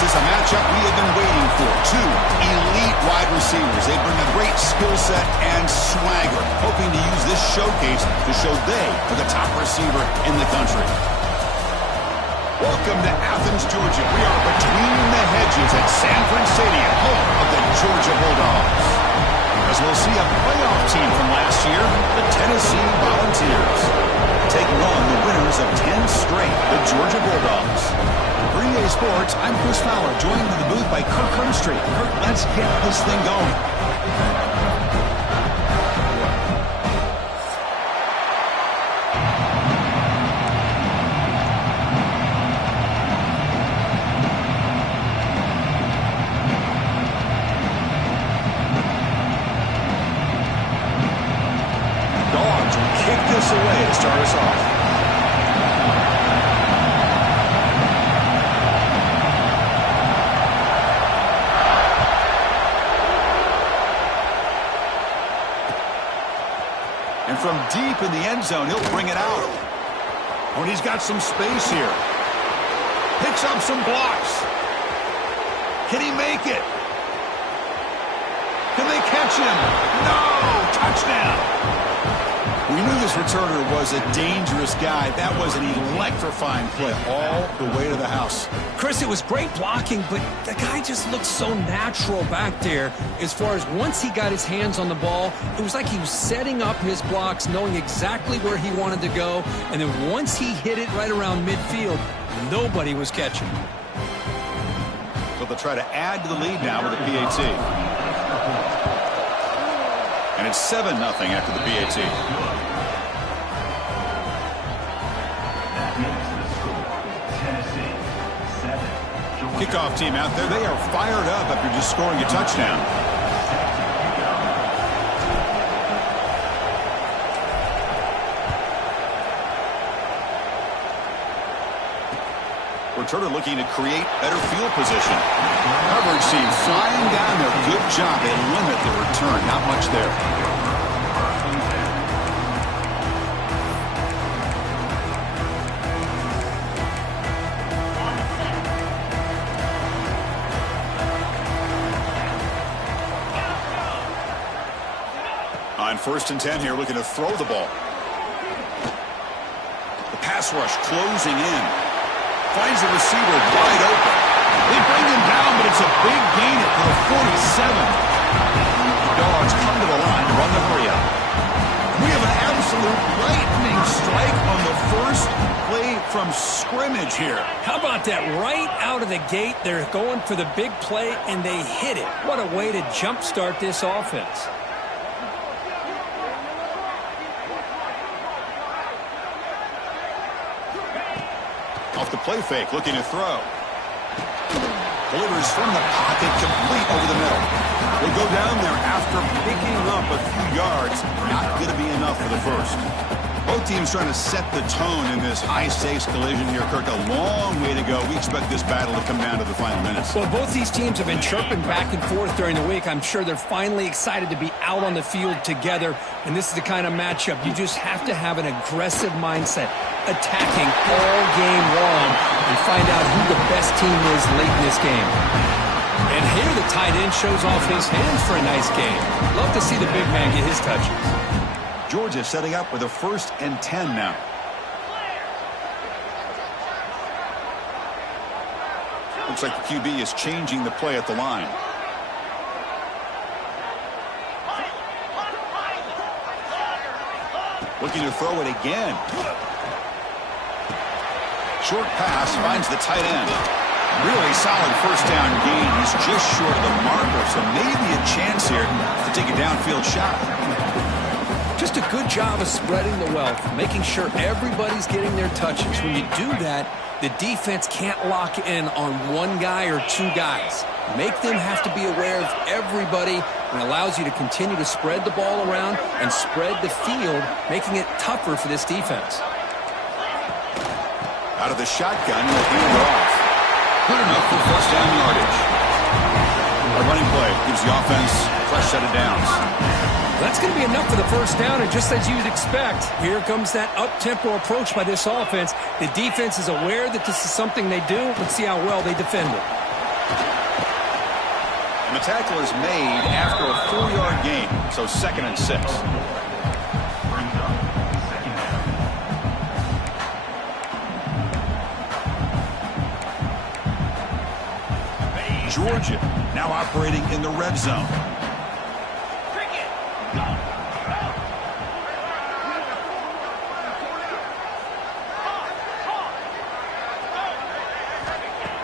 This is a matchup we have been waiting for. Two elite wide receivers. They bring a great skill set and swagger, hoping to use this showcase to show they are the top receiver in the country. Welcome to Athens, Georgia. We are between the hedges at Sanford Stadium, home of the Georgia Bulldogs. As we'll see a playoff team from last year, the Tennessee Volunteers, taking on the winners of 10 straight, the Georgia Bulldogs. For EA Sports, I'm Chris Fowler, joined in the booth by Kirk Herbstreit. Kirk, let's get this thing going. Dogs will kick this away to start us off. And from deep in the end zone, he'll bring it out. Oh, and he's got some space here. Picks up some blocks. Can he make it? Can they catch him? No! Touchdown! We knew this returner was a dangerous guy. That was an electrifying play all the way to the house. Chris, it was great blocking, but the guy just looked so natural back there. As far as once he got his hands on the ball, it was like he was setting up his blocks, knowing exactly where he wanted to go. And then once he hit it right around midfield, nobody was catching. So they'll try to add to the lead now with the PAT. And it's 7-0 after the PAT. Kickoff team out there. They are fired up after just scoring a touchdown. Returner looking to create better field position. Coverage team flying down there. Good job. They limit the return. Not much there. On 1st and 10 here, looking to throw the ball. The pass rush closing in. Finds the receiver wide open. They bring him down, but it's a big gainer for the 47. The Dogs come to the line to run the hurry up. We have an absolute lightning strike on the first play from scrimmage here. How about that? Right out of the gate, they're going for the big play, and they hit it. What a way to jumpstart this offense. Off the play fake, looking to throw. Delivers from the pocket, complete over the middle. They go down there after picking up a few yards. Not going to be enough for the first. Both teams trying to set the tone in this high-stakes collision here, Kirk. A long way to go. We expect this battle to come down to the final minutes. Well, both these teams have been chirping back and forth during the week. I'm sure they're finally excited to be out on the field together. And this is the kind of matchup you just have to have an aggressive mindset, attacking all game long, and find out who the best team is late in this game. And here the tight end shows off his hands for a nice game. Love to see the big man get his touches. Georgia setting up with a 1st and 10 now. Looks like the QB is changing the play at the line. Looking to throw it again. Short pass finds the tight end. Really solid first down gain. He's just short of the marker, so maybe a chance here to take a downfield shot. Just a good job of spreading the wealth, making sure everybody's getting their touches. When you do that, the defense can't lock in on one guy or two guys. Make them have to be aware of everybody, and allows you to continue to spread the ball around and spread the field, making it tougher for this defense. Out of the shotgun, he'll hand it off. Good enough for first down yardage. A running play gives the offense a fresh set of downs. That's going to be enough for the first down, and just as you'd expect, here comes that up-tempo approach by this offense. The defense is aware that this is something they do. Let's see how well they defend it. And the tackle is made after a 4-yard gain, so 2nd and 6. Georgia now operating in the red zone.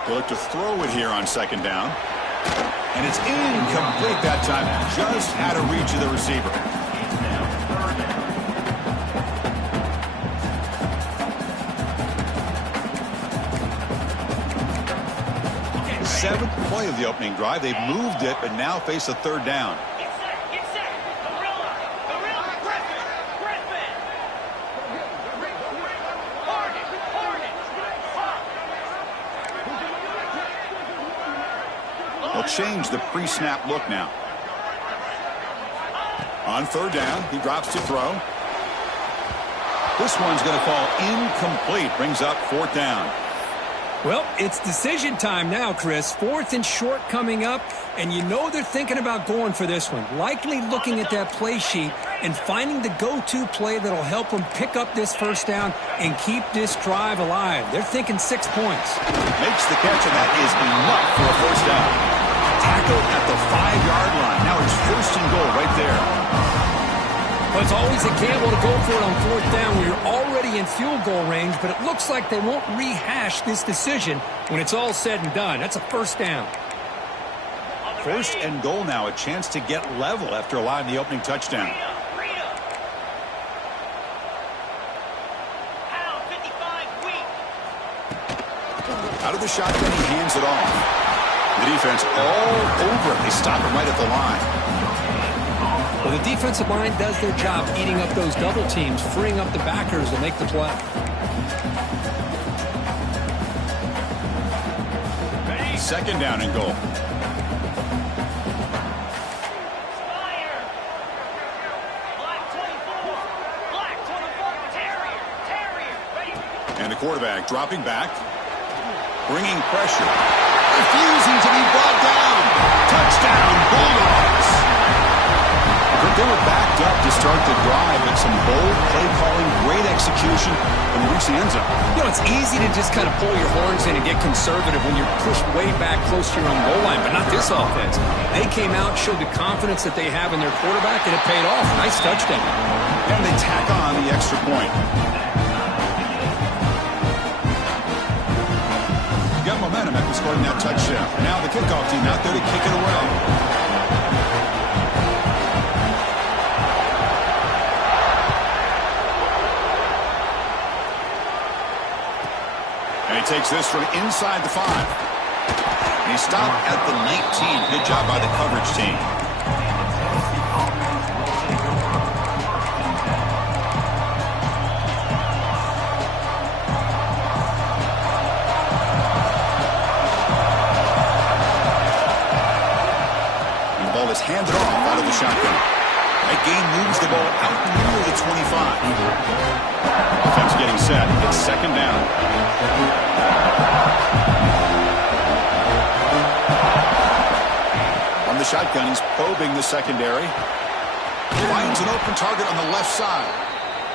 They look to throw it here on 2nd down. And it's incomplete that time. Just out of reach of the receiver. Seventh play of the opening drive. They've moved it, but now face a 3rd down. They'll change the pre-snap look now. On 3rd down, he drops to throw. This one's going to fall incomplete. Brings up 4th down. Well, it's decision time now, Chris. 4th and short coming up, and you know they're thinking about going for this one. Likely looking at that play sheet and finding the go-to play that'll help them pick up this 1st down and keep this drive alive. They're thinking 6 points. Makes the catch, and that is enough for a 1st down. Tackled at the 5-yard line. Now it's 1st and goal right there. Well, it's always a gamble to go for it on 4th down where you're already in field goal range, but it looks like they won't rehash this decision when it's all said and done. That's a 1st down. 1st and goal now, a chance to get level after allowing the opening touchdown. Out of the shotgun, he hands it off. The defense all over it. They stop it right at the line. Well, the defensive line does their job eating up those double teams, freeing up the backers to make the play. 2nd down and goal. And the quarterback dropping back, bringing pressure, refusing to be brought down. Touchdown, Bulldogs. They were backed up to start the drive, but some bold play calling, great execution, and they reached the end zone. You know, it's easy to just kind of pull your horns in and get conservative when you're pushed way back close to your own goal line, but not this offense. They came out, showed the confidence that they have in their quarterback, and it paid off. Nice touchdown. And they tack on the extra point. Got momentum after scoring that touchdown. Now the kickoff team out there to kick it away. And he takes this from inside the 5. And he stopped at the 19. Good job by the coverage team. And the ball is handed off out of the shotgun. That gain moves the ball out near the 25. Defense getting set. It's 2nd down. On the shotgun, he's probing the secondary. Finds an open target on the left side.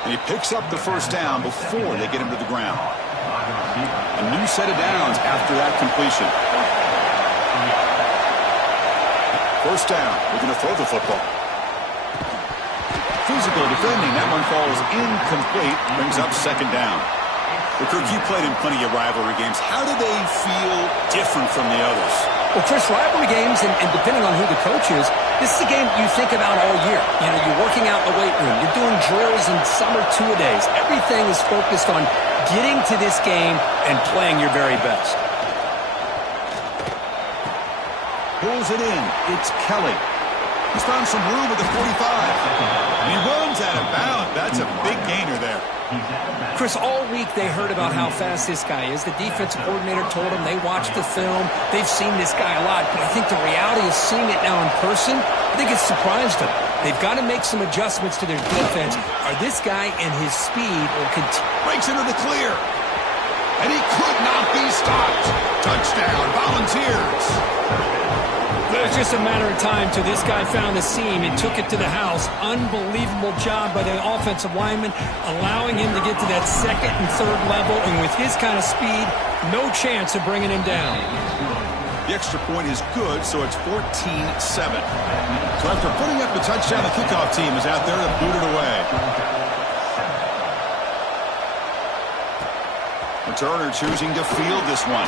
And he picks up the 1st down before they get him to the ground. A new set of downs after that completion. 1st down. We're going to throw the football. Physical defending. That one falls incomplete. Brings up 2nd down. Well, Kirk, you played in plenty of rivalry games. How do they feel different from the others? Well, Chris, rivalry games, and depending on who the coach is, this is a game you think about all year. You know, you're working out in the weight room. You're doing drills and summer two-a-days. Everything is focused on getting to this game and playing your very best. Pulls it in. It's Kelly. He's found some room at the 45. And he runs out of bounds. That's a big gainer there. Chris, all week they heard about how fast this guy is. The defensive coordinator told them they watched the film. They've seen this guy a lot. But I think the reality of seeing it now in person, I think it's surprised them. They've got to make some adjustments to their defense. Or this guy and his speed will continue. Breaks into the clear. And he could not be stopped. Touchdown, Volunteers. It was just a matter of time till this guy found the seam and took it to the house. Unbelievable job by the offensive lineman, allowing him to get to that second and third level. And with his kind of speed, no chance of bringing him down. The extra point is good, so it's 14-7. So after putting up the touchdown, the kickoff team is out there to boot it away. Returner choosing to field this one.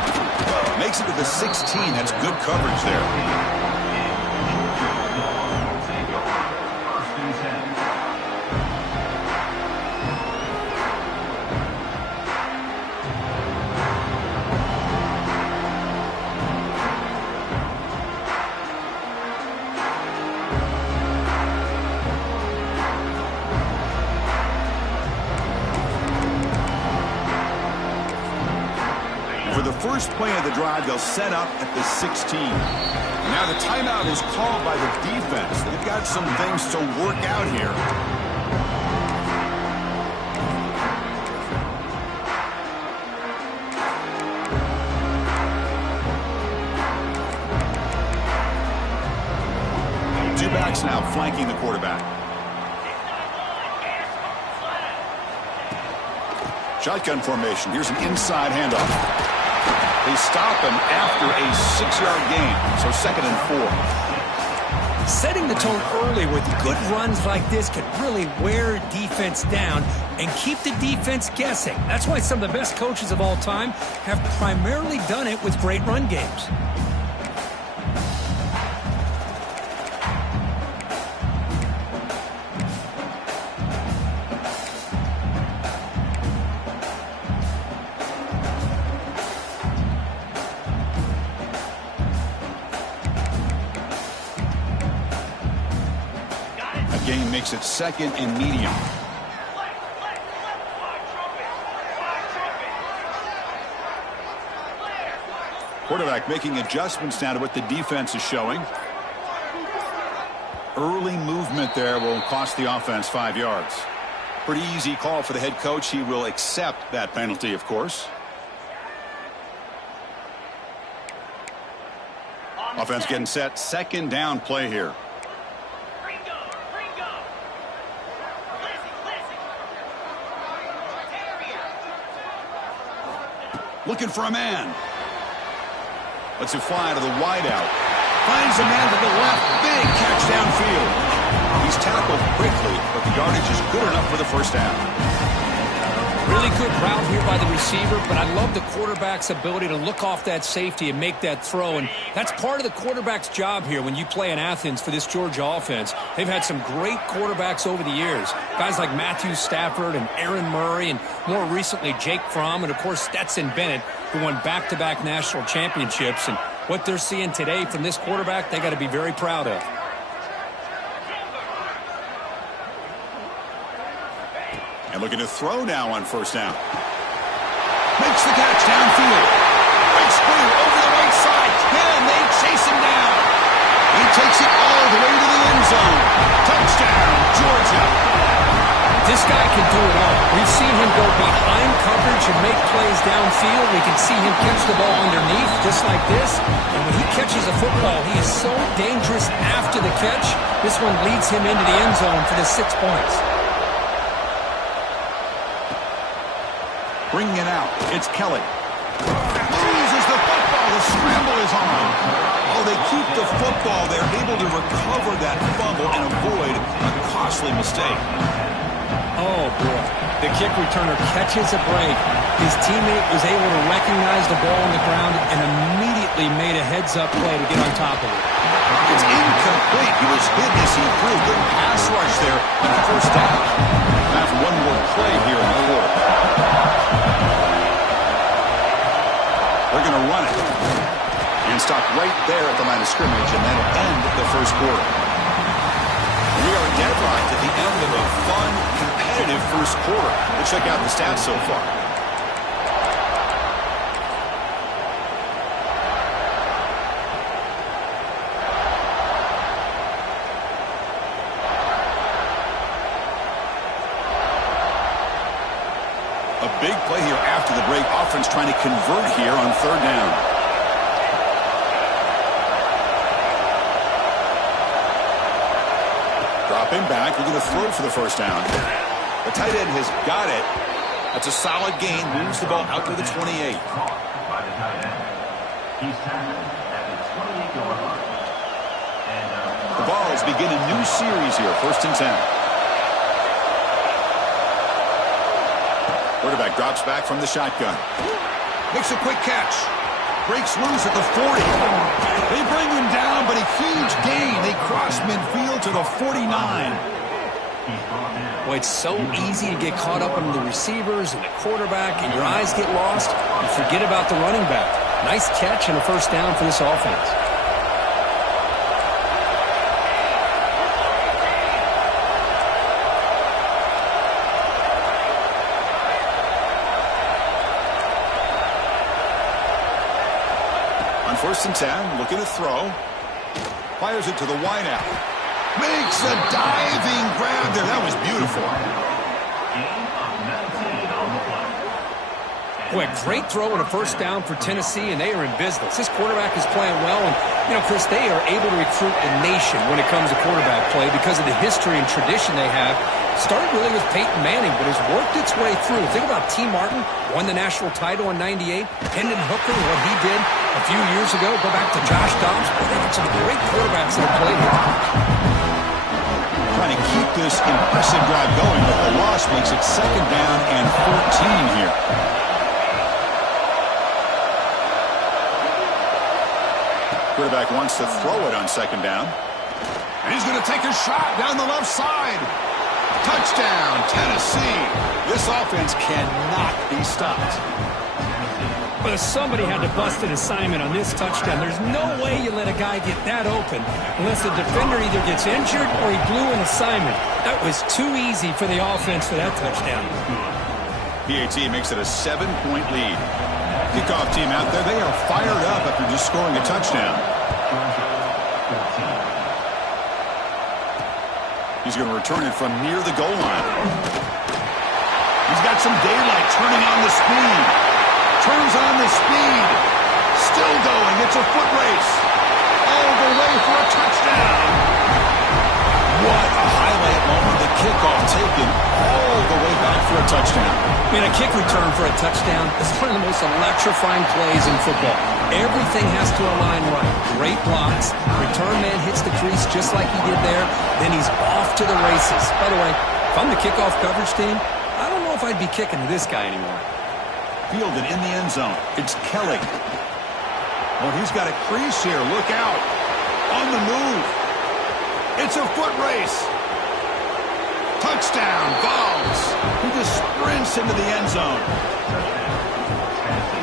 Makes it to the 16. That's good coverage there. For the first play of the drive, they'll set up at the 16. Now the timeout is called by the defense. They've got some things to work out here. Two backs now flanking the quarterback. Shotgun formation. Here's an inside handoff. They stop him after a 6-yard gain, so 2nd and 4. Setting the tone early with good runs like this can really wear defense down and keep the defense guessing. That's why some of the best coaches of all time have primarily done it with great run games. Gain makes it 2nd and medium. Quarterback making adjustments now to what the defense is showing. Early movement there will cost the offense 5 yards. Pretty easy call for the head coach. He will accept that penalty, of course. Offense getting set. 2nd down play here. Looking for a man. Lets it fly to the wideout. Finds a man to the left. Big catch downfield. He's tackled quickly, but the yardage is good enough for the first down. Really good route here by the receiver, but I love the quarterback's ability to look off that safety and make that throw. And that's part of the quarterback's job here when you play in Athens for this Georgia offense. They've had some great quarterbacks over the years. Guys like Matthew Stafford and Aaron Murray, and more recently Jake Fromm, and of course Stetson Bennett, who won back-to-back national championships. And what they're seeing today from this quarterback, they got to be very proud of. And looking to throw now on 1st down. Makes the catch downfield. Big sprint over the right side. Tenn, they chase him down. He takes it all the way to the end zone. Touchdown, Georgia. This guy can do it all. We've seen him go behind coverage and make plays downfield. We can see him catch the ball underneath, just like this. And when he catches a football, he is so dangerous after the catch. This one leads him into the end zone for the 6 points. Bringing it out, it's Kelly. Loses the football, the scramble is on. Oh, they keep the football. They're able to recover that fumble and avoid a costly mistake. Oh, boy. The kick returner catches a break. His teammate was able to recognize the ball on the ground and immediately made a heads-up play to get on top of it. It's incomplete. He was hit as he threw. Good pass rush there on the 1st down. Have one more play here in the 4th. They're going to run it. And stop right there at the line of scrimmage, and that'll end the 1st quarter. We are deadlocked at the end of a fun, competitive 1st quarter. We'll check out the stats so far. A Big play here after the break. Offense trying to convert here on third down. Dropping back, looking to throw for the first down. The tight end has got it. That's a solid gain. Moves the ball out to the 28. The Vols begin a new series here. 1st and 10. Quarterback drops back from the shotgun. Makes a quick catch. Breaks loose at the 40. They bring him down, but a huge gain. They cross midfield to the 49. Well, it's so easy to get caught up in the receivers and the quarterback, and your eyes get lost. You forget about the running back. Nice catch and a first down for this offense. On 1st and 10, looking to throw. Fires it to the wideout. Makes a diving grab there. That was beautiful. Boy, a great throw and a first down for Tennessee, and they are in business. This quarterback is playing well, and, you know, Chris, they are able to recruit a nation when it comes to quarterback play because of the history and tradition they have. Started really with Peyton Manning, but has worked its way through. Think about T. Martin, won the national title in '98. Hendon Hooker, what he did a few years ago. Go back to Josh Dobbs. But they got some great quarterbacks that have played here. Trying to keep this impressive drive going, but the loss makes it 2nd down and 14 here. Quarterback wants to throw it on 2nd down. And he's going to take a shot down the left side. Touchdown, Tennessee. This offense cannot be stopped. But somebody had to bust an assignment on this touchdown. There's no way you let a guy get that open unless the defender either gets injured or he blew an assignment. That was too easy for the offense for that touchdown. PAT makes it a 7-point lead. Kickoff team out there, they are fired up after just scoring a touchdown. He's going to return it from near the goal line. He's got some daylight, turning on the speed. Turns on the speed. Still going. It's a foot race. All the way for a touchdown. What a highlight moment. The kickoff taken all the way back for a touchdown. I mean, a kick return for a touchdown is one of the most electrifying plays in football. Everything has to align right. Great blocks. Return man hits the crease just like he did there. Then he's off to the races. By the way, if I'm the kickoff coverage team, I don't know if I'd be kicking to this guy anymore. Fielded in the end zone. It's Kelly. Oh, he's got a crease here. Look out. On the move. It's a foot race. Touchdown, Vols. He just sprints into the end zone.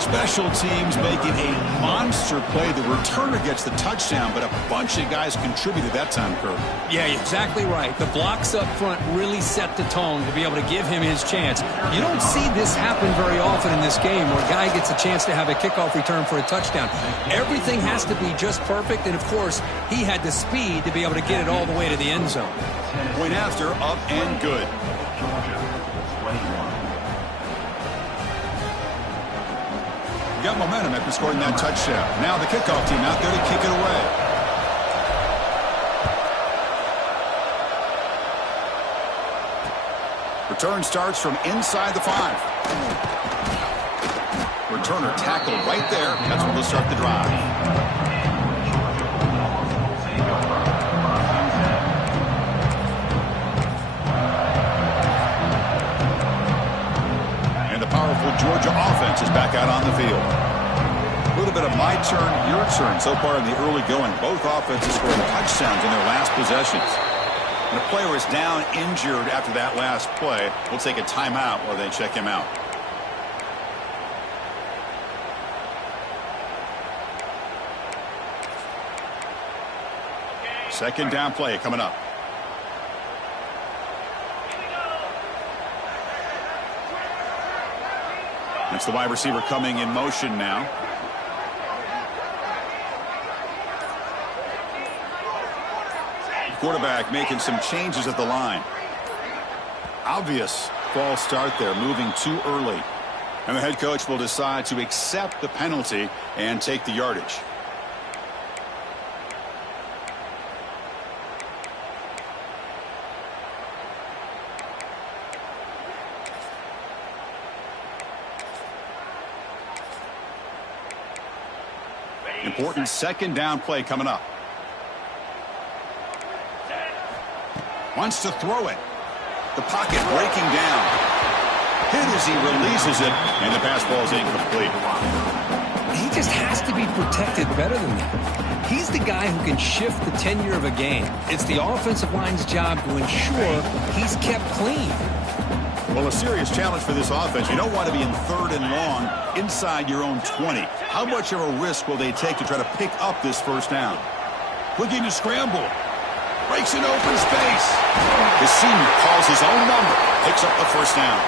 Special teams making a monster play. The returner gets the touchdown, but a bunch of guys contributed that time, Kirk. Yeah, exactly right. The blocks up front really set the tone to be able to give him his chance. You don't see this happen very often in this game where a guy gets a chance to have a kickoff return for a touchdown. Everything has to be just perfect, and of course, he had the speed to be able to get it all the way to the end zone. Point after, up and good. Got momentum after scoring that touchdown. Now the kickoff team out there to kick it away. Return starts from inside the 5. Returner tackled right there. That's when they'll start the drive. Powerful Georgia offense is back out on the field. A little bit of my turn, your turn so far in the early going. Both offenses scoring touchdowns in their last possessions. When a player is down injured after that last play, we'll take a timeout while they check him out. Second down play coming up. It's the wide receiver coming in motion now. Quarterback making some changes at the line. Obvious false start there, moving too early. And the head coach will decide to accept the penalty and take the yardage. Important second down play coming up. Wants to throw it. The pocket breaking down. Hit as he releases it, and the pass ball is incomplete. He just has to be protected better than that. He's the guy who can shift the tenure of a game. It's the offensive line's job to ensure he's kept clean. Well, a serious challenge for this offense. You don't want to be in 3rd and long inside your own 20. How much of a risk will they take to try to pick up this first down? Looking to scramble. Breaks an open space. The senior calls his own number. Picks up the first down.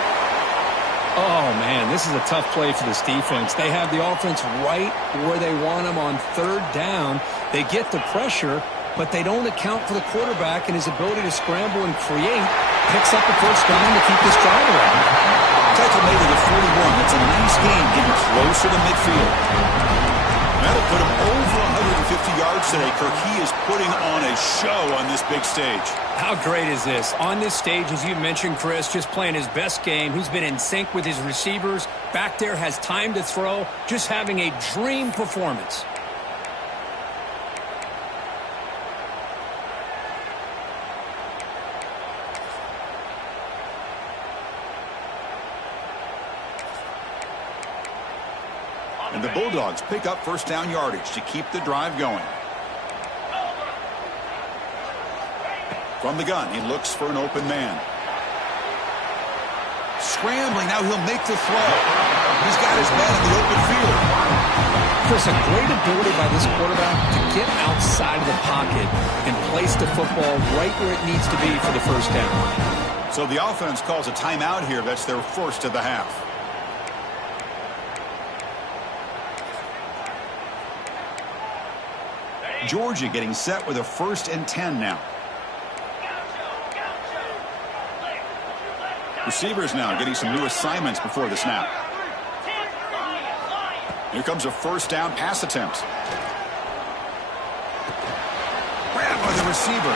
Oh, man, this is a tough play for this defense. They have the offense right where they want them on 3rd down. They get the pressure, but they don't account for the quarterback and his ability to scramble and create. Picks up the first down to keep this drive around. Tackle made at the 41. That's a nice gain, getting closer to midfield. That'll put him over 150 yards today. Kirk, he is putting on a show on this big stage. How great is this? On this stage, as you mentioned, Chris, just playing his best game. He's been in sync with his receivers. Back there, has time to throw. Just having a dream performance. And the Bulldogs pick up first down yardage to keep the drive going. From the gun, he looks for an open man. Scrambling, now he'll make the throw. He's got his man in the open field. Chris, a great ability by this quarterback to get outside of the pocket and place the football right where it needs to be for the first down. So the offense calls a timeout here. That's their first of the half. Georgia getting set with a 1st and 10 now. Receivers now getting some new assignments before the snap. Here comes a first down pass attempt. Grab by the receiver.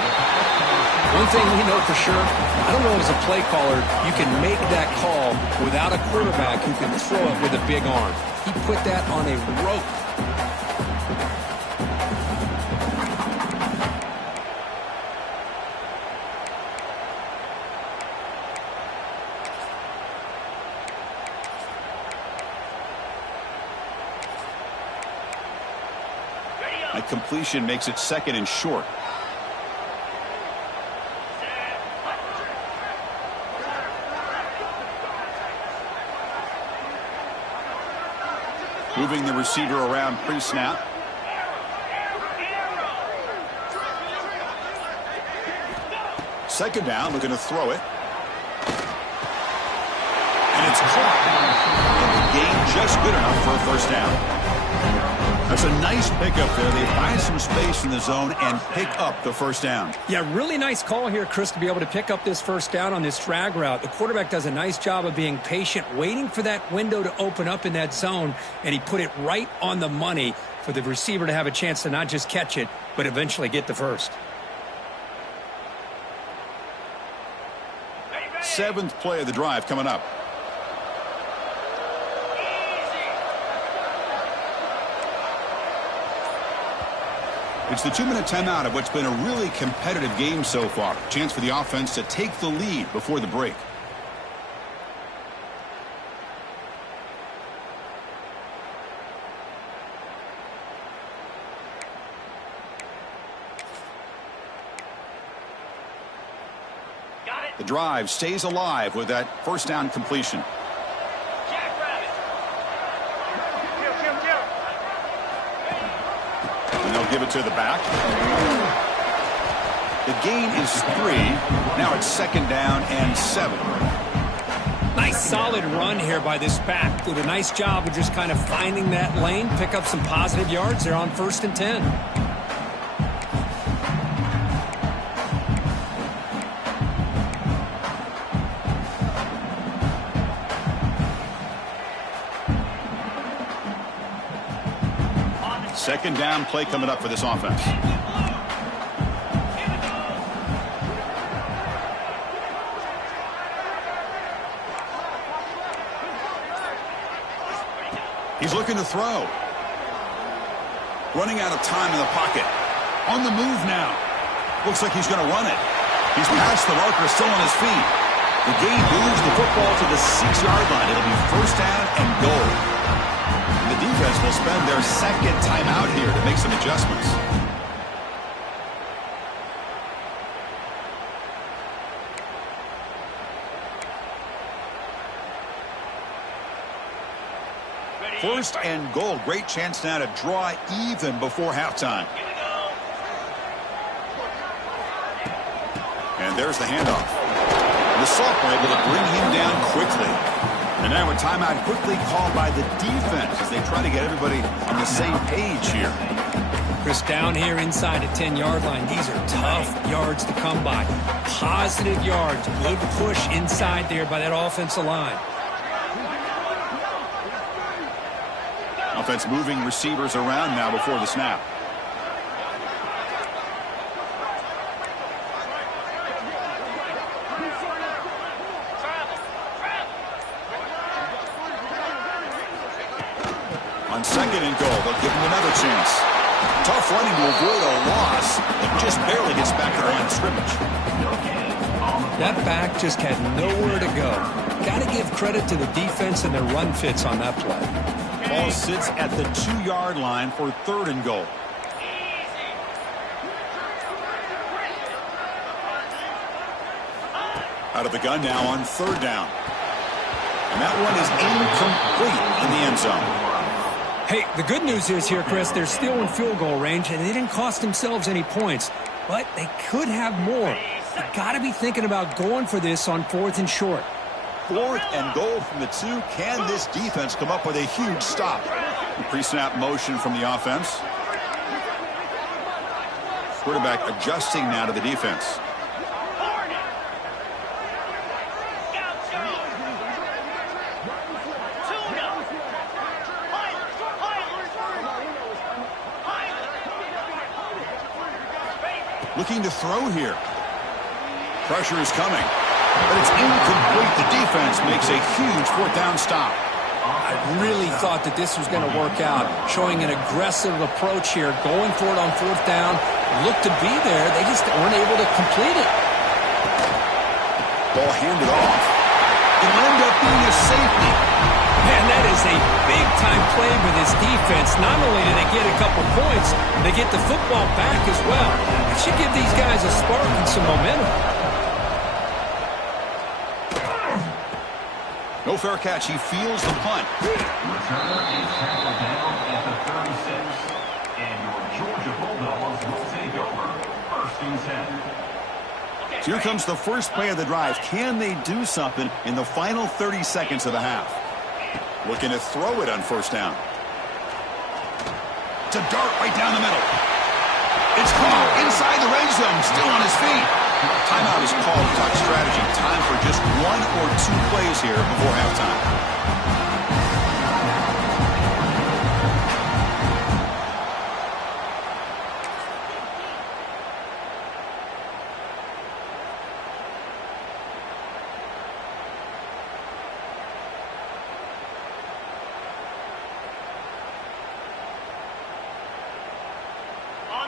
One thing we know for sure, I don't know as a play caller, you can make that call without a quarterback who can throw it with a big arm. He put that on a rope. A completion makes it 2nd and short. Moving the receiver around pre-snap. Second down, looking to throw it. And it's caught. And the gain just good enough for a first down. That's a nice pickup there. They find some space in the zone and pick up the first down. Yeah, really nice call here, Chris, to be able to pick up this first down on this drag route. The quarterback does a nice job of being patient, waiting for that window to open up in that zone, and he put it right on the money for the receiver to have a chance to not just catch it, but eventually get the first. 7th play of the drive coming up. It's the 2-minute timeout of what's been a really competitive game so far. Chance for the offense to take the lead before the break. The drive stays alive with that first down completion. And they'll give it to the back. The gain is 3. Now it's 2nd down and 7. Nice solid run here by this back. Did a nice job of just kind of finding that lane, pick up some positive yards there on 1st and 10. Second down play coming up for this offense. He's looking to throw. Running out of time in the pocket. On the move now. Looks like he's going to run it. He's past the marker, still on his feet. The gain moves the football to the 6-yard line. It'll be first down and goal. And the defense will spend their second timeout here to make some adjustments. First and goal. Great chance now to draw even before halftime. And there's the handoff. The sophomore able to bring him down quickly. And now a timeout quickly called by the defense as they try to get everybody on the same page here. Chris, down here inside the 10-yard line, these are tough yards to come by. Positive yards. Good push inside there by that offensive line. Offense moving receivers around now before the snap. On second and goal, they'll give him another chance. Tough running to avoid a loss, but just barely gets back to the line of scrimmage. That back just had nowhere to go. Got to give credit to the defense and their run fits on that play. Ball sits at the 2-yard line for third and goal. Out of the gun now on third down. And that one is incomplete in the end zone. Hey, the good news is here, Chris, they're still in field goal range, and they didn't cost themselves any points. But they could have more. You got to be thinking about going for this on fourth and short. Fourth and goal from the 2. Can this defense come up with a huge stop? Pre-snap motion from the offense. Quarterback adjusting now to the defense. Looking to throw here. Pressure is coming. But it's incomplete. The defense makes a huge fourth down stop. I really thought that this was going to work out. Showing an aggressive approach here. Going for it on fourth down. Looked to be there. They just weren't able to complete it. Ball handed off. It'll end up being a safety. Man, that is a big-time play for this defense. Not only do they get a couple points, they get the football back as well. It should give these guys a spark and some momentum. No fair catch. He feels the punt. Returner is tackled down at the 36. And your Georgia Bulldogs will take over. First and 10. So here comes the first play of the drive. Can they do something in the final 30 seconds of the half? Looking to throw it on first down. It's a dart right down the middle. It's caught inside the red zone. Still on his feet. Timeout is called to talk strategy. Time for just 1 or 2 plays here before halftime.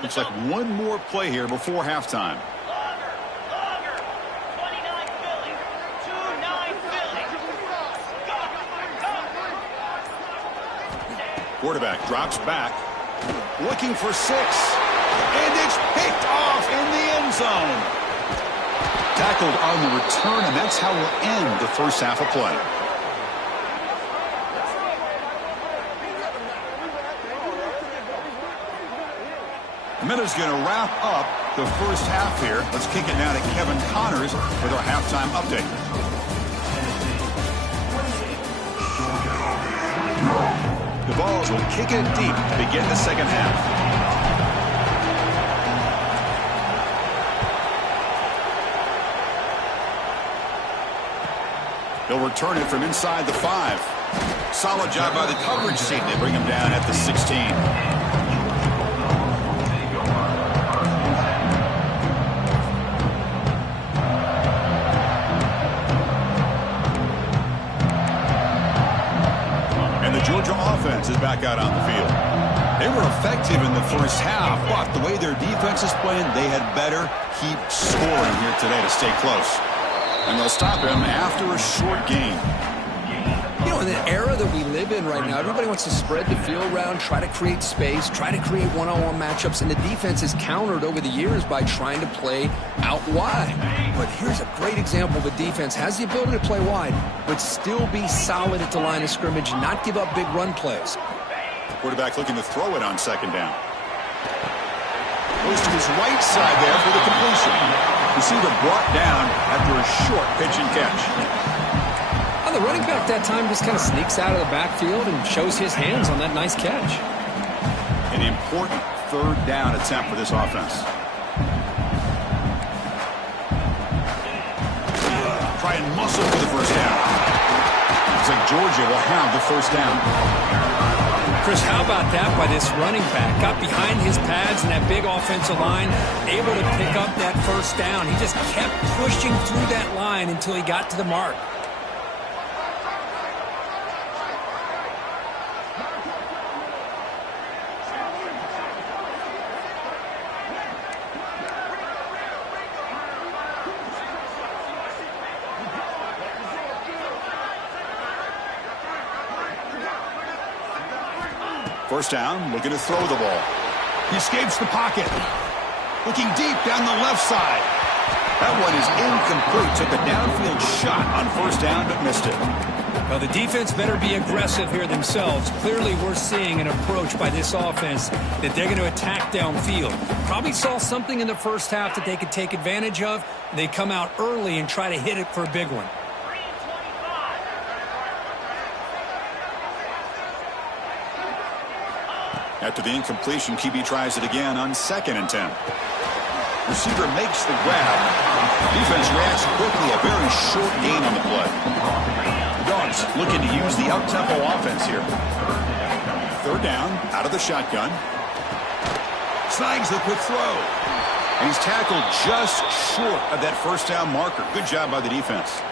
Looks like 1 more play here before halftime. Quarterback drops back, looking for 6, and it's picked off in the end zone. Tackled on the return, and that's how we'll end the first half of play. A minute's going to wrap up the first half here. Let's kick it now to Kevin Connors with our halftime update. The Vols will kick it deep to begin the second half. They'll return it from inside the 5. Solid job by the coverage team. They bring him down at the 16. The Georgia offense is back out on the field. They were effective in the first half, but the way their defense is playing, they had better keep scoring here today to stay close. And they'll stop him after a short gain. You know, in the era that we live in right now, everybody wants to spread the field around, try to create space, try to create one-on-one matchups, and the defense is countered over the years by trying to play out wide. But here's a great example. The defense has the ability to play wide, but still be solid at the line of scrimmage and not give up big run plays. Quarterback looking to throw it on second down. Goes to his right side there for the completion. Receiver brought down after a short pitch and catch. The running back that time just kind of sneaks out of the backfield and shows his hands on that nice catch. An important third down attempt for this offense. Try and muscle for the first down. Looks like Georgia will have the first down. Chris, how about that by this running back? Got behind his pads and that big offensive line, able to pick up that first down. He just kept pushing through that line until he got to the mark. First down, looking to throw the ball. He escapes the pocket. Looking deep down the left side. That one is incomplete. Took a downfield shot on first down, but missed it. Well, the defense better be aggressive here themselves. Clearly, we're seeing an approach by this offense that they're going to attack downfield. Probably saw something in the first half that they could take advantage of. They come out early and try to hit it for a big one. After the incompletion, QB tries it again on 2nd and 10. Receiver makes the grab. Defense reacts quickly. A very short gain on the play. The Dogs looking to use the up-tempo offense here. Third down, out of the shotgun. Snags the quick throw. And he's tackled just short of that first down marker. Good job by the defense.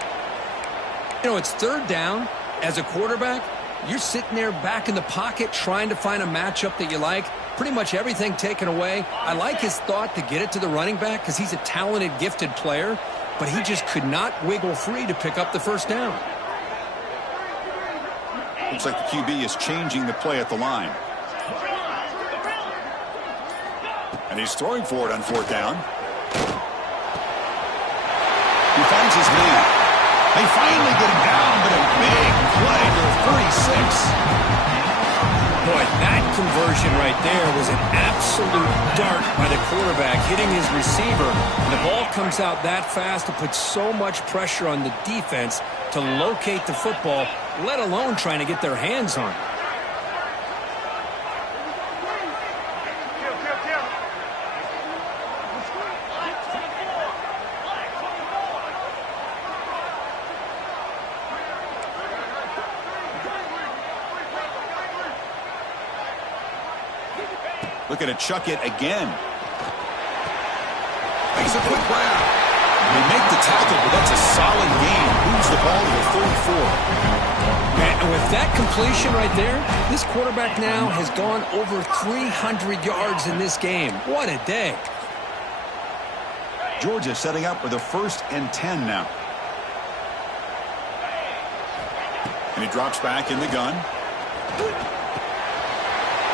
You know, it's third down. As a quarterback, you're sitting there back in the pocket trying to find a matchup that you like. Pretty much everything taken away. I like his thought to get it to the running back because he's a talented, gifted player, but he just could not wiggle free to pick up the first down. Looks like the QB is changing the play at the line. And he's throwing for it on fourth down. He finds his man. They finally get him down, but a big play to the 36. Boy, that conversion right there was an absolute dart by the quarterback hitting his receiver. And the ball comes out that fast to put so much pressure on the defense to locate the football, let alone trying to get their hands on it. Looking to chuck it again. Makes a quick grab. They make the tackle, but that's a solid gain. Moves the ball to the 34. And with that completion right there, this quarterback now has gone over 300 yards in this game. What a day. Georgia setting up for the 1st and 10 now. And he drops back in the gun.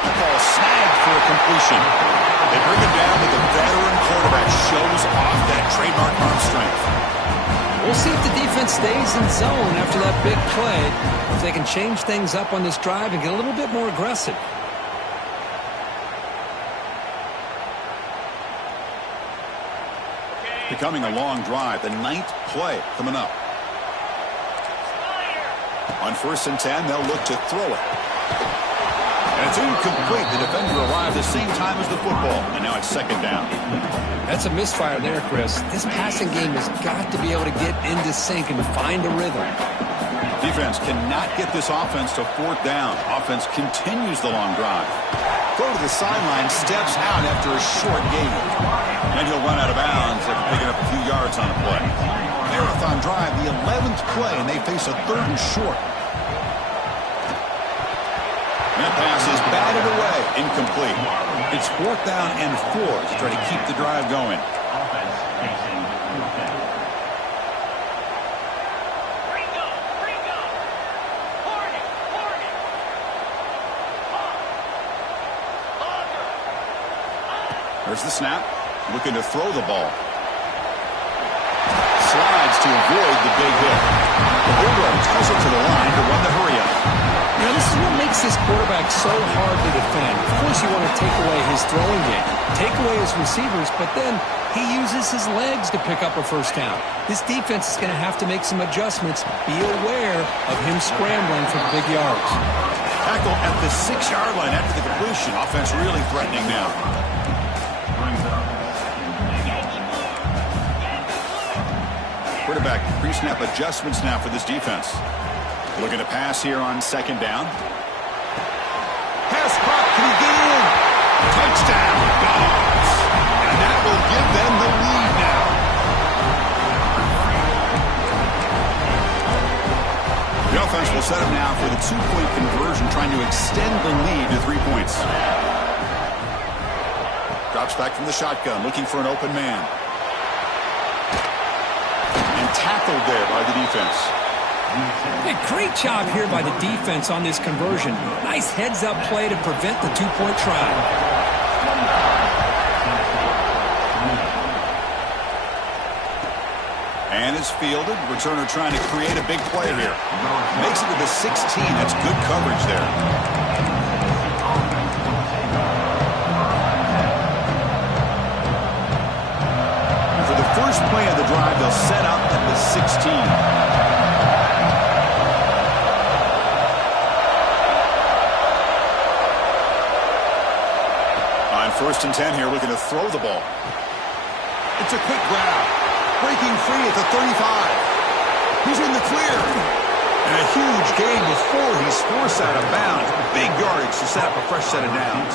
The ball snagged for a completion. They bring him down, but the veteran quarterback shows off that trademark arm strength. We'll see if the defense stays in zone after that big play, if they can change things up on this drive and get a little bit more aggressive. Becoming a long drive, the 9th play coming up. On 1st and 10, they'll look to throw it. And it's incomplete. The defender arrived the same time as the football, and now it's 2nd down. That's a misfire there, Chris. This passing game has got to be able to get into sync and find a rhythm. Defense cannot get this offense to 4th down. Offense continues the long drive. Throw to the sideline, steps out after a short gain. And he'll run out of bounds after picking up a few yards on a play. Marathon drive, the 11th play, and they face a 3rd and short. That pass is batted away, incomplete. It's 4th down and 4 to try to keep the drive going. Offense facing 4th down. There's the snap. Looking to throw the ball. Slides to avoid the big hit. The Bulldogs toss it to the line to run the hurry-up. You know, this is what makes this quarterback so hard to defend. Of course, you want to take away his throwing game, take away his receivers, but then he uses his legs to pick up a first down. This defense is going to have to make some adjustments. Be aware of him scrambling for big yards. Tackle at the 6-yard line after the completion. Offense really threatening now. Quarterback pre-snap adjustments now for this defense. Looking to pass here on 2nd down. Pass caught. Can he get in? Touchdown, Dogs. And that will give them the lead now. The offense will set up now for the 2-point conversion, trying to extend the lead to 3 points. Drops back from the shotgun, looking for an open man. And tackled there by the defense. Hey, great job here by the defense on this conversion. Nice heads-up play to prevent the 2-point try. And it's fielded. Returner trying to create a big play here. Makes it to the 16. That's good coverage there. And for the first play of the drive, they'll set up at the 16. On 1st and 10 here, looking to throw the ball. It's a quick grab. Breaking free at the 35. He's in the clear. And a huge gain before he's forced out of bounds. Big yardage to set up a fresh set of downs.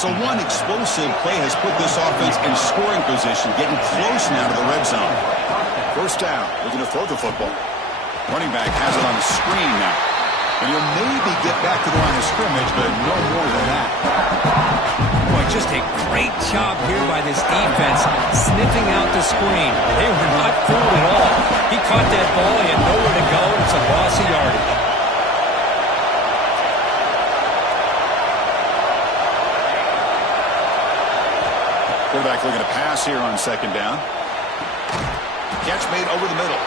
So one explosive play has put this offense in scoring position, getting close now to the red zone. 1st down, looking to throw the football. Running back has it on the screen now. And he'll maybe get back to the line of scrimmage, but no more than that. Boy, just a great job here by this defense, sniffing out the screen. They were not fooled at all. He caught that ball, he had nowhere to go. It's a loss of yardage. Quarterback looking to pass here on 2nd down. Catch made over the middle.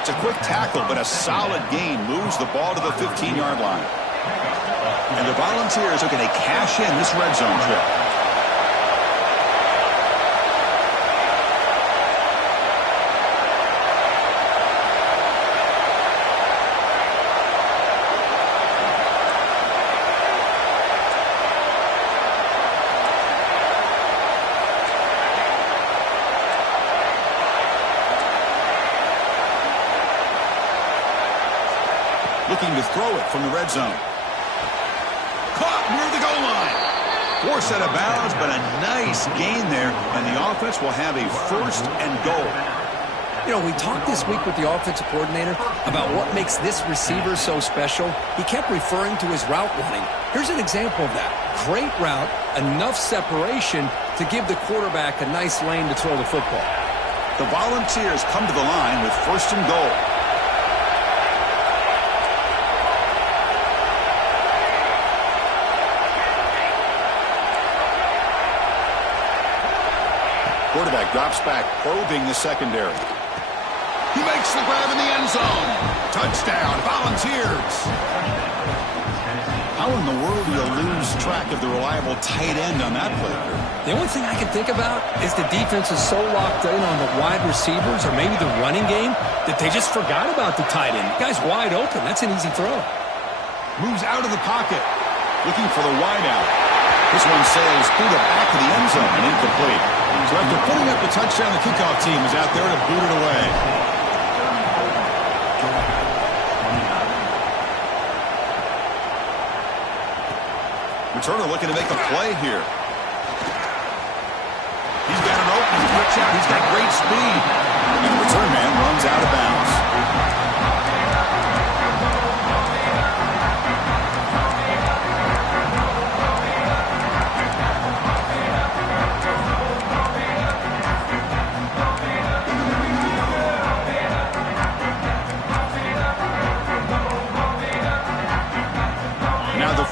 It's a quick tackle, but a solid gain moves the ball to the 15-yard line. And the Volunteers are going to cash in this red zone trip. Looking to throw it from the red zone. Caught near the goal line. Forced out of bounds, but a nice gain there, and the offense will have a 1st and goal. You know, we talked this week with the offensive coordinator about what makes this receiver so special. He kept referring to his route running. Here's an example of that. Great route, enough separation to give the quarterback a nice lane to throw the football. The Volunteers come to the line with 1st and goal. Quarterback drops back, probing the secondary. He makes the grab in the end zone. Touchdown, Volunteers. How in the world do you lose track of the reliable tight end on that play? The only thing I can think about is the defense is so locked in on the wide receivers or maybe the running game that they just forgot about the tight end. The guy's wide open. That's an easy throw. Moves out of the pocket, looking for the wide out. This one sails through the back of the end zone and incomplete. So after putting up the touchdown, the kickoff team is out there to boot it away. Returner looking to make a play here. He's got an opening. Watch out. He's got great speed. And the return man runs out of bounds.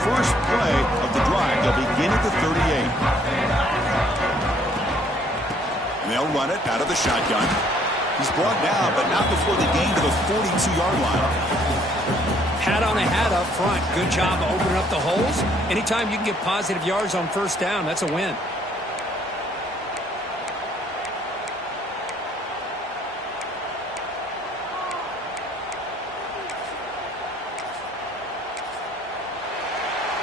first play of the drive. They'll begin at the 38. And they'll run it out of the shotgun. He's brought down, but not before they gain to the 42-yard line. Hat on a hat up front. Good job opening up the holes. Anytime you can get positive yards on first down, that's a win.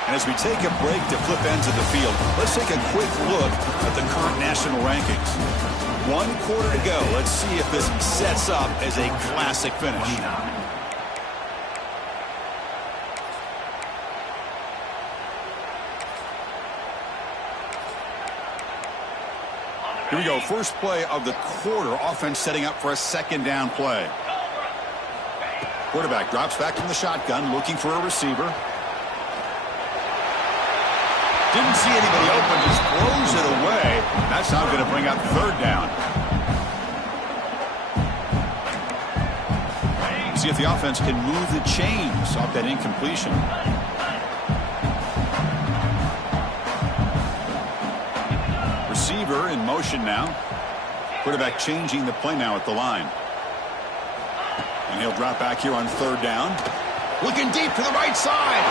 And as we take a break to flip ends of the field, let's take a quick look at the current national rankings. 1 quarter to go. Let's see if this sets up as a classic finish. Here we go. First play of the quarter. Offense setting up for a second down play. Quarterback drops back from the shotgun, looking for a receiver. Didn't see anybody open, just throws it away. That's now going to bring up third down. See if the offense can move the chains off that incompletion. Receiver in motion now. Quarterback changing the play now at the line. And he'll drop back here on third down. Looking deep to the right side.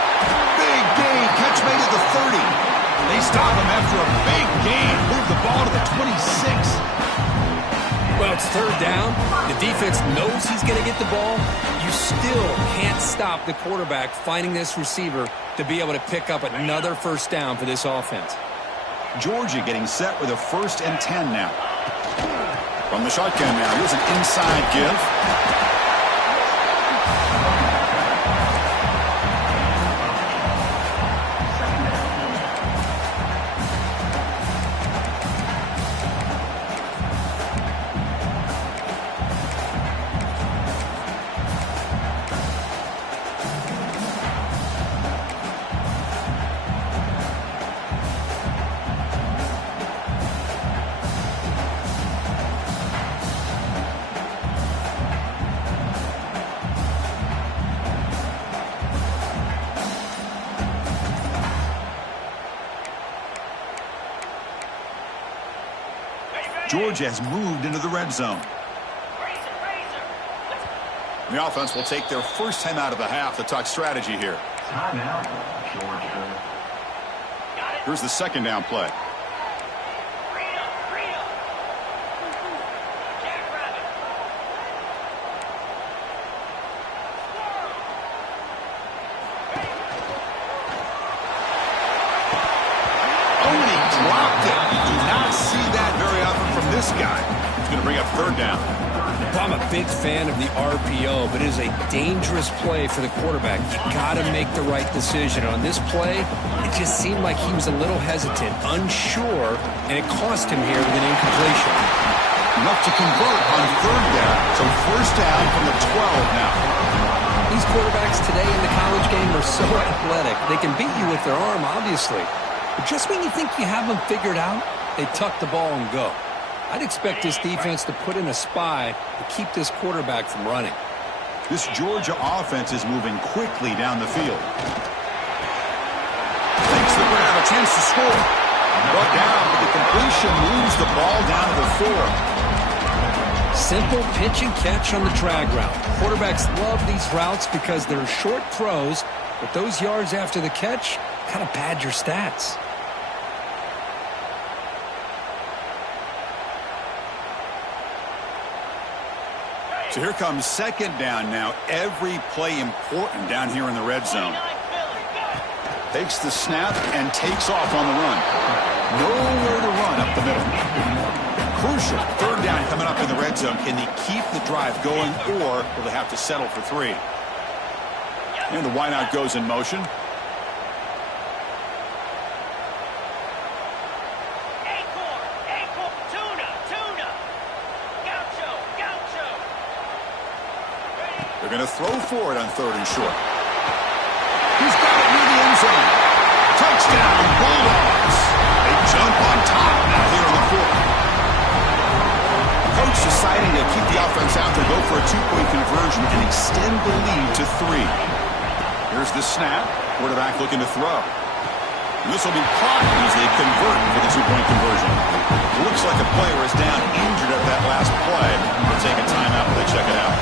Big gain. Catch made at the 30. They stop him after a big gain. Move the ball to the 26. Well, it's third down. The defense knows he's going to get the ball. You still can't stop the quarterback finding this receiver to be able to pick up another first down for this offense. Georgia getting set with a 1st and 10 now. From the shotgun now. Here's an inside give. Georgia has moved into the red zone. The offense will take their first time out of the half to talk strategy here. Timeout, Georgia. Here's the second down play. This guy is going to bring up third down. Well, I'm a big fan of the RPO, but it is a dangerous play for the quarterback. You got to make the right decision. On this play, it just seemed like he was a little hesitant, unsure, and it cost him here with an incompletion. Enough to convert on third down. So first down from the 12 now. These quarterbacks today in the college game are so athletic. They can beat you with their arm, obviously. But just when you think you have them figured out, they tuck the ball and go. I'd expect this defense to put in a spy to keep this quarterback from running. This Georgia offense is moving quickly down the field. Takes the grab, a chance to score. Brought down, but the completion moves the ball down to the 4. Simple pitch and catch on the drag route. Quarterbacks love these routes because they're short throws, but those yards after the catch kind of pad your stats. So here comes second down now. Every play important down here in the red zone. Takes the snap and takes off on the run. Nowhere to run up the middle. Crucial. Third down coming up in the red zone. Can they keep the drive going, or will they have to settle for 3? And the wideout goes in motion. They're going to throw for it on 3rd and short. He's got it near the end zone. Touchdown, Bulldogs. They jump on top now here in the 4th. Coach deciding to keep the offense out to go for a 2-point conversion and extend the lead to 3. Here's the snap. Quarterback looking to throw. And this will be caught as they convert for the two-point conversion. It looks like a player is down injured at that last play. They'll take a timeout when they check it out.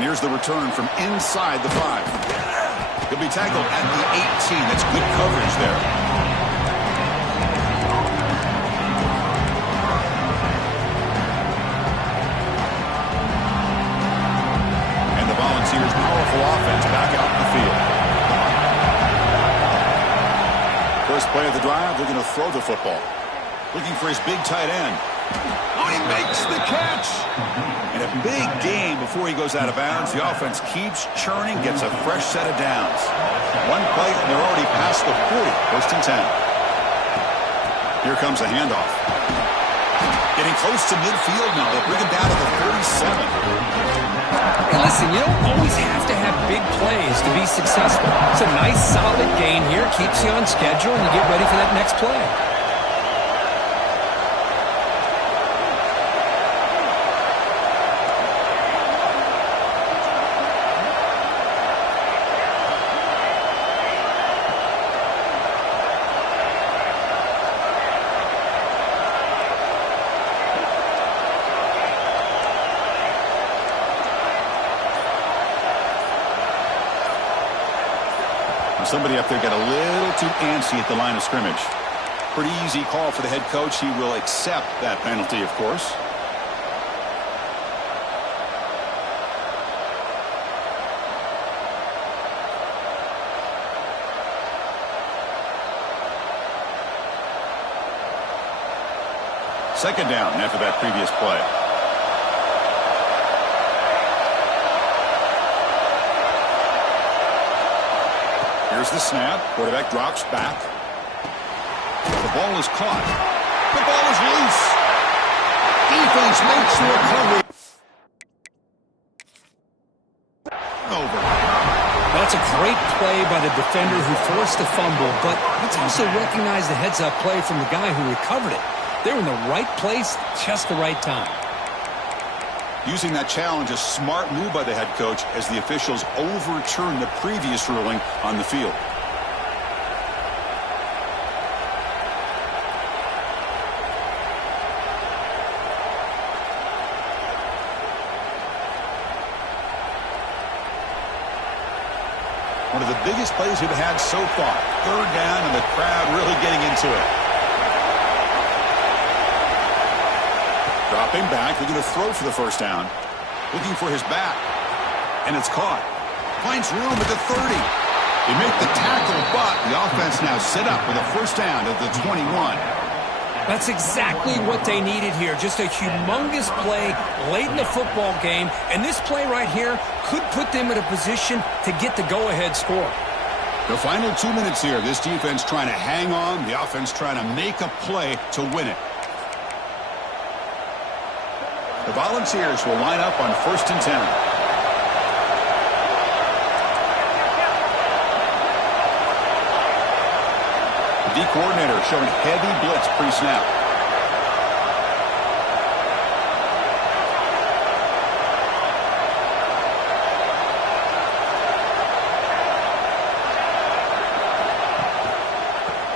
And here's the return from inside the 5. He'll be tackled at the 18. That's good coverage there. Volunteers' powerful offense back out in the field. First play of the drive, they're going to throw the football. Looking for his big tight end. Oh, he makes the catch! And a big gain before he goes out of bounds. The offense keeps churning, gets a fresh set of downs. One play, and they're already past the 40. First and 10. Here comes a handoff. Getting close to midfield now. They'll bring him down to the 37. Hey, listen, you don't always have to have big plays to be successful. It's a nice, solid gain here. Keeps you on schedule, and you get ready for that next play. Somebody up there got a little too antsy at the line of scrimmage. Pretty easy call for the head coach. He will accept that penalty, of course. Second down after that previous play. Here's the snap. Quarterback drops back. The ball is caught. The ball is loose. Defense makes the recovery. Over. That's a great play by the defender who forced the fumble, but let's also recognize the heads-up play from the guy who recovered it. They're in the right place, just the right time. Using that challenge, a smart move by the head coach as the officials overturn the previous ruling on the field. One of the biggest plays we've had so far. Third down and the crowd really getting into it. Dropping back, they're going to throw for the first down. Looking for his back. And it's caught. Finds room at the 30. They make the tackle, but the offense now set up with a first down at the 21. That's exactly what they needed here. Just a humongous play late in the football game. And this play right here could put them in a position to get the go-ahead score. The final 2 minutes here. This defense trying to hang on. The offense trying to make a play to win it. The Volunteers will line up on 1st and 10. The D coordinator showing heavy blitz pre-snap.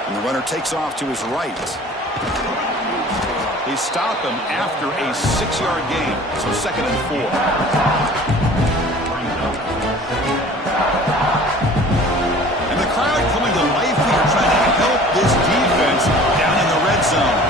And the runner takes off to his right. They stop him after a 6-yard gain, so 2nd and 4. And the crowd coming to life here, trying to help this defense down in the red zone.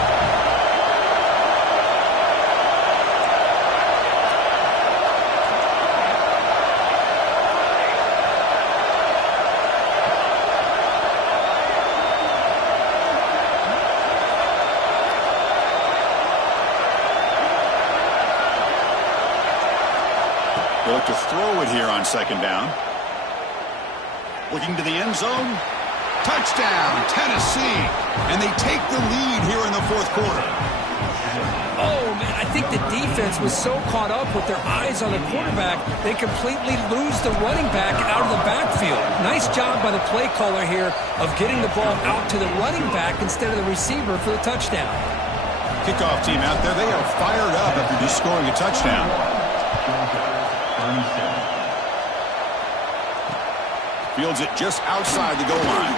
They look to throw it here on 2nd down. Looking to the end zone. Touchdown, Tennessee. And they take the lead here in the 4th quarter. Oh, man, I think the defense was so caught up with their eyes on the quarterback, they completely lose the running back out of the backfield. Nice job by the play caller here of getting the ball out to the running back instead of the receiver for the touchdown. kickoff team out there. They are fired up after just scoring a touchdown. Fields it just outside the goal line.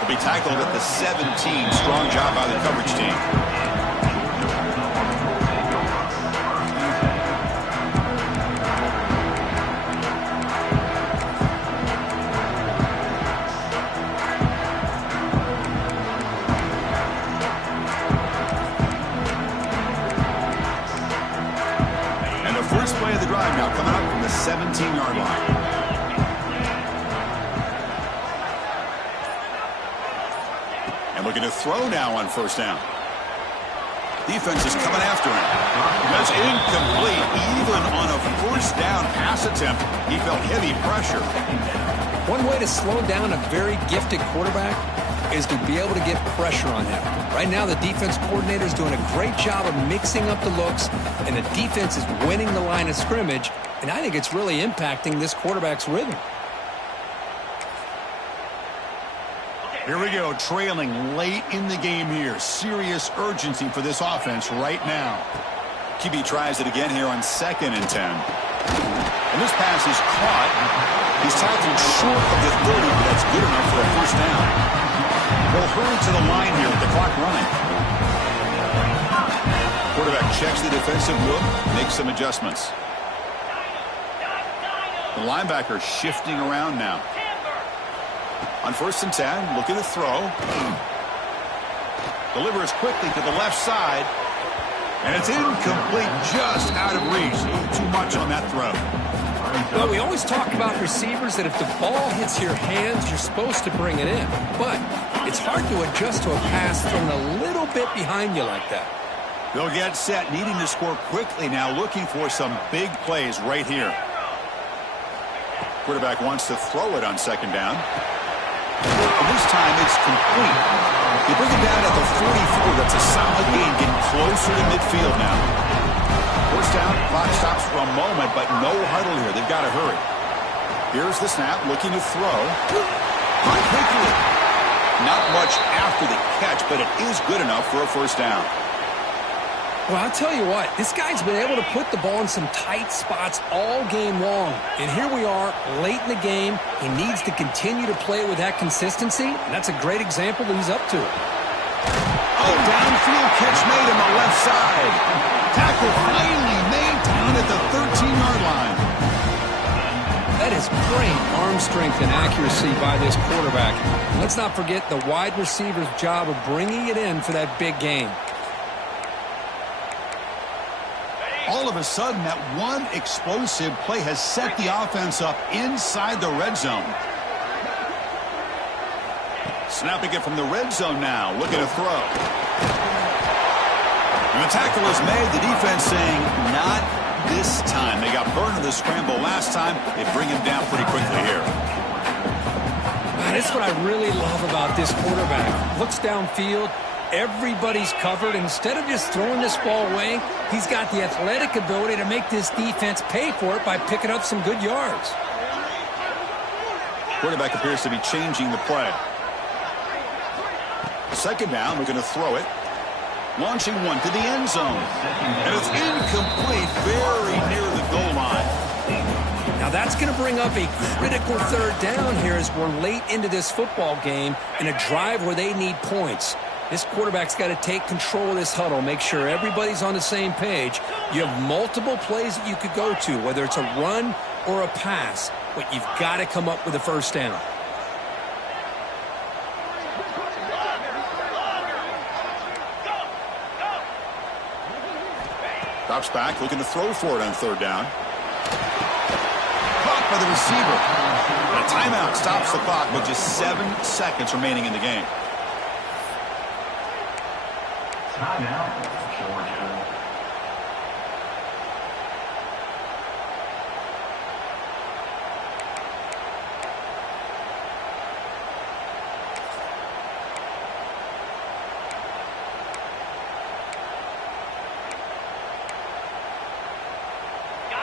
He'll be tackled at the 17. Strong job by the coverage team. And the first play of the drive now coming up from the 17-yard line. Looking to throw now on first down. Defense is coming after him. That's incomplete. Even on a first down pass attempt, he felt heavy pressure. One way to slow down a very gifted quarterback is to be able to get pressure on him. Right now, the defense coordinator is doing a great job of mixing up the looks, and the defense is winning the line of scrimmage, and I think it's really impacting this quarterback's rhythm. Here we go, trailing late in the game here. Serious urgency for this offense right now. QB tries it again here on 2nd and 10. And this pass is caught. He's tackled short of the 30, but that's good enough for a first down. We'll hurry to the line here with the clock running. Quarterback checks the defensive look, makes some adjustments. The linebacker shifting around now. On 1st and 10, looking to throw. Delivers quickly to the left side. And it's incomplete, just out of reach. A little too much on that throw. Well, we always talk about receivers that if the ball hits your hands, you're supposed to bring it in. But it's hard to adjust to a pass thrown a little bit behind you like that. They'll get set, needing to score quickly now, looking for some big plays right here. Quarterback wants to throw it on 2nd down. This time it's complete. They bring it down at the 44. That's a solid gain, getting closer to midfield now. First down, clock stops for a moment, but no huddle here. They've got to hurry. Here's the snap, looking to throw. Caught quickly. Not much after the catch, but it is good enough for a first down. Well, I'll tell you what, this guy's been able to put the ball in some tight spots all game long. And here we are, late in the game. He needs to continue to play with that consistency, and that's a great example that he's up to it. Oh, downfield catch made on the left side. Tackle finally made down at the 13-yard line. That is great arm strength and accuracy by this quarterback. Let's not forget the wide receiver's job of bringing it in for that big game. All of a sudden, that one explosive play has set the offense up inside the red zone. Snapping it from the red zone now, looking to throw. And the tackle is made. The defense saying, not this time. They got burned in the scramble last time. They bring him down pretty quickly here. That's what I really love about this quarterback. Looks downfield. Everybody's covered. Instead of just throwing this ball away, he's got the athletic ability to make this defense pay for it by picking up some good yards. Quarterback appears to be changing the play. 2nd down, we're going to throw it. Launching one to the end zone. And it's incomplete, very near the goal line. Now that's going to bring up a critical 3rd down here as we're late into this football game in a drive where they need points. This quarterback's got to take control of this huddle, make sure everybody's on the same page. You have multiple plays that you could go to, whether it's a run or a pass, but you've got to come up with a first down. Drops back, looking to throw for it on 3rd down. Caught by the receiver. And a timeout stops the clock with just 7 seconds remaining in the game. Timeout, Georgia.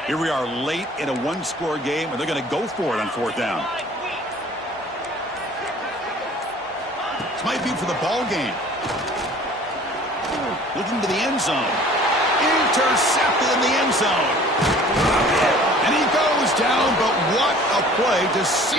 Here we are late in a one-score game, and they're going to go for it on 4th down. This might be for the ball game. Looking to the end zone. Intercepted in the end zone. And he goes down, but what a play to see.